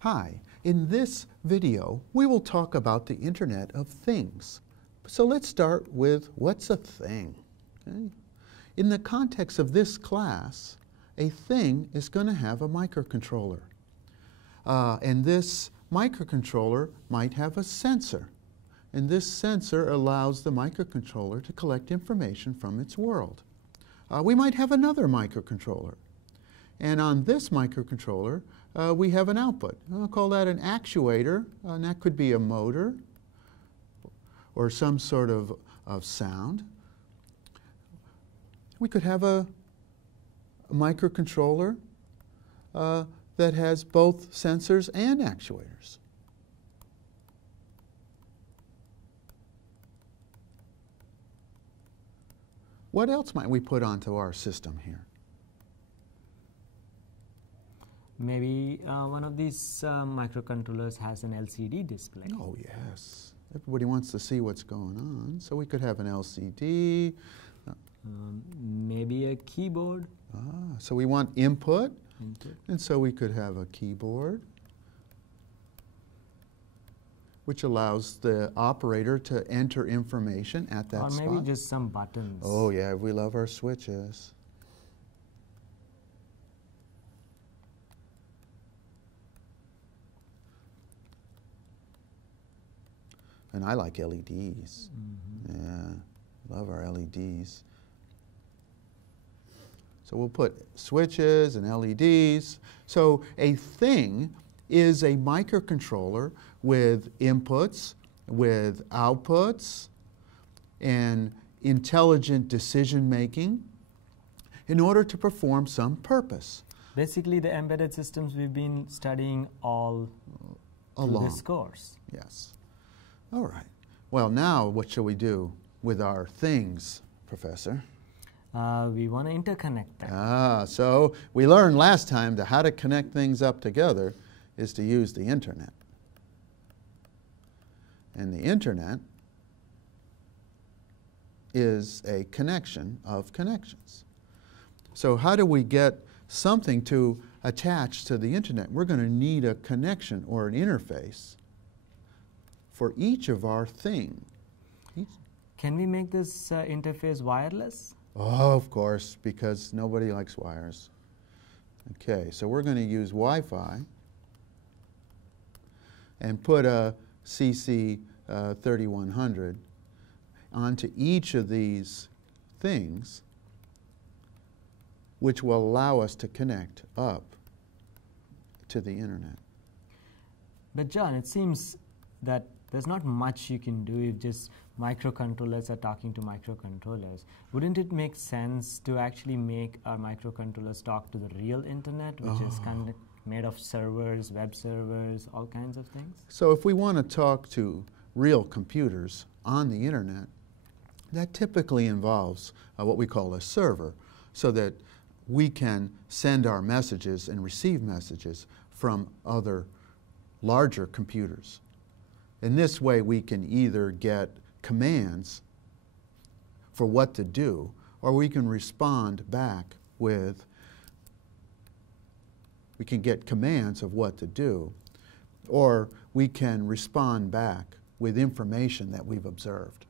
Hi, in this video we will talk about the Internet of Things. So let's start with what's a thing? Okay? In the context of this class, a thing is going to have a microcontroller. And this microcontroller might have a sensor. And this sensor allows the microcontroller to collect information from its world. We might have another microcontroller. And on this microcontroller, we have an output. I'll call that an actuator, and that could be a motor or some sort of sound. We could have a microcontroller that has both sensors and actuators. What else might we put onto our system here? Maybe one of these microcontrollers has an LCD display. Oh, yes. Everybody wants to see what's going on. So we could have an LCD. Maybe a keyboard. So we want input. And so we could have a keyboard, which allows the operator to enter information at that spot. Or maybe just some buttons. Oh, yeah, we love our switches. And I like LEDs. Yeah, love our LEDs. So we'll put switches and LEDs. So a thing is a microcontroller with inputs, with outputs, and intelligent decision making in order to perform some purpose. Basically, the embedded systems we've been studying all through this course. Yes. All right. Well, now what shall we do with our things, Professor? We want to interconnect them. So we learned last time that how to connect things up together is to use the Internet. And the Internet is a connection of connections. So how do we get something to attach to the Internet? We're going to need a connection or an interface for each of our things. Can we make this interface wireless? Oh, of course, because nobody likes wires. Okay, so we're going to use Wi-Fi and put a CC3100 onto each of these things, which will allow us to connect up to the Internet. But John, it seems that there's not much you can do if just microcontrollers are talking to microcontrollers. Wouldn't it make sense to actually make our microcontrollers talk to the real Internet, which is kind of made of servers, web servers, all kinds of things? So if we want to talk to real computers on the Internet, that typically involves what we call a server, so that we can send our messages and receive messages from other larger computers. In this way, we can either get commands for what to do, or we can respond back with, we can get commands of what to do, or we can respond back with information that we've observed.